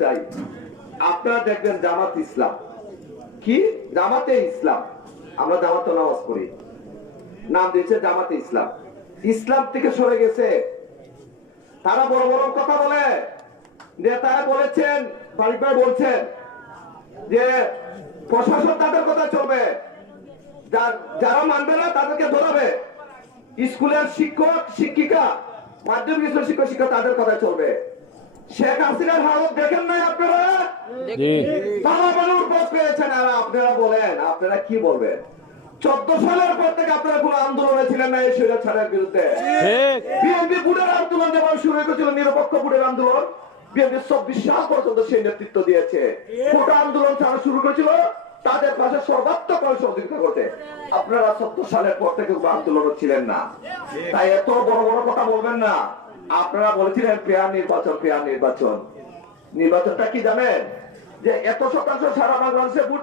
চাই। আপনারা দেখবেন জামাত ইসলাম কি, জামাতে ইসলাম, আমরা জামাতে নামাজ পড়ি, নাম দিয়েছে জামাতে ইসলাম। ইসলাম থেকে সরে গেছে। তারা বড় বড় কথা বলে, নেতারা বলেছেন, বাড়িপাড়া বলছেন যে প্রশাসন তাদের কথা চলবে, যারা মানবে না তাদেরকে ধরাবে। স্কুলের শিক্ষক শিক্ষিকা, মাধ্যমিক স্কুলের শিক্ষক শিক্ষা তাদের কথা চলবে। শেখ হাসিনার হালত দেখেন নাই আপনারা? তারা মানুষ পথ পেয়েছেন, আর আপনারা বলেন, আপনারা কি বলবেন? 14 সালের পর থেকে আপনারা কোন আন্দোলনে ছিলেন না এই স্বৈরাচারের বিরুদ্ধে। বিএনপি বুড়ের আন্দোলন যেমন শুরু হয়েছিল, নিরপেক্ষ বুড়ের আন্দোলন, বিএনপি 24 সাল পর্যন্ত সেই নেতৃত্ব দিয়েছে। গোটা আন্দোলন যারা শুরু করেছিল তাদের পাশে সর্বাত্মক সহযোগিতা করতে। আপনারা 14 সালের পর থেকে আন্দোলন ছিলেন না, তাই এত বড় বড় কথা বলবেন না। আপনারা বলেছিলেন পেয়ার নির্বাচন, পেয়ার নির্বাচন। নির্বাচনটা কি জানেন? যে এত শতাংশ সারা বাংলাদেশে ভোট